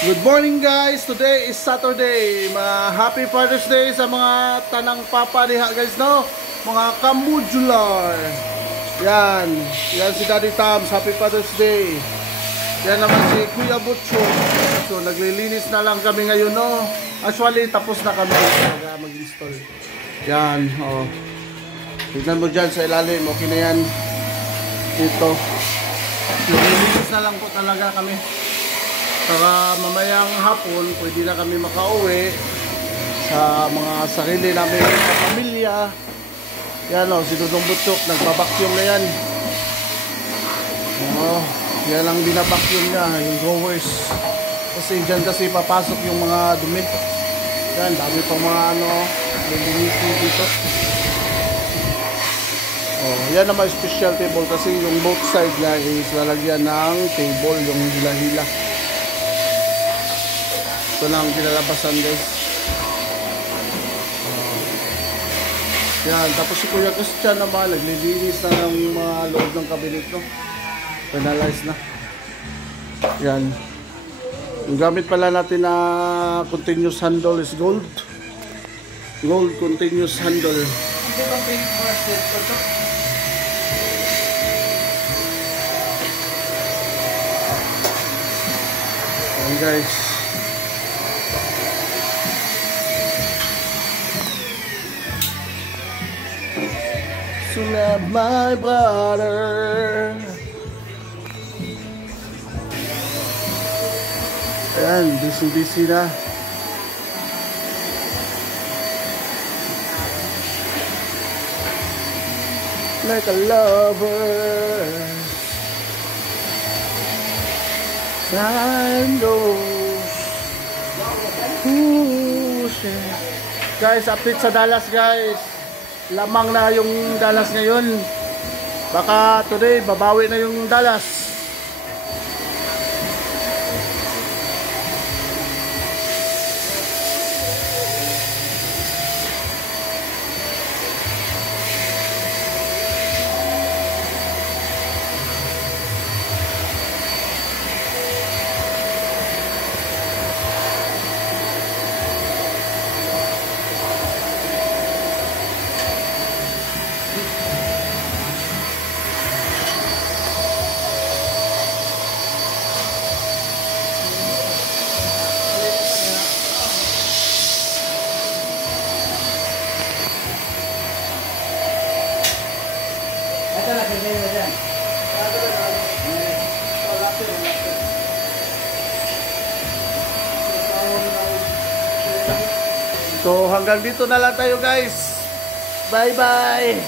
Good morning guys, today is Saturday. Happy Father's Day sa mga tanang papa diha guys, no? Mga kamudular. Yan si Daddy Tams, Happy Father's Day. Yan naman si Kuya Butcho. So naglilinis na lang kami ngayon, no? Actually tapos na kami mag-install. Yan, oh. Tignan mo dyan sa ilalim, okay na yan. Ito. Naglilinis na lang po talaga kami. Saka mamayang hapon, pwede na kami makauwi sa mga sarili namin sa pamilya. Yan o, si Dudong Butchok, nagbabacuum na yan. Yan ang binabacuum niya, yung growers. Kasi dyan kasi papasok yung mga dumi. Yan, dami pang mga lilinisin dito. Yan naman special table kasi yung both side niya is lalagyan ng table, yung hila-hila. Ito na ang kinalabasan guys. Yan, tapos si Kuya Christian naman naglilinis na ng mga loob ng cabinet, no? Finalize na. Yan. Yung gamit pala natin na continuous handle is gold. Gold continuous handle. Yan guys. So love my brother. Ayan, busy na. Like a lover, time goes. Guys, update sa Dallas guys. Lamang na yung Dallas ngayon. Baka today babawi na yung Dallas. So hanggang dito na lang tayo guys. Bye bye.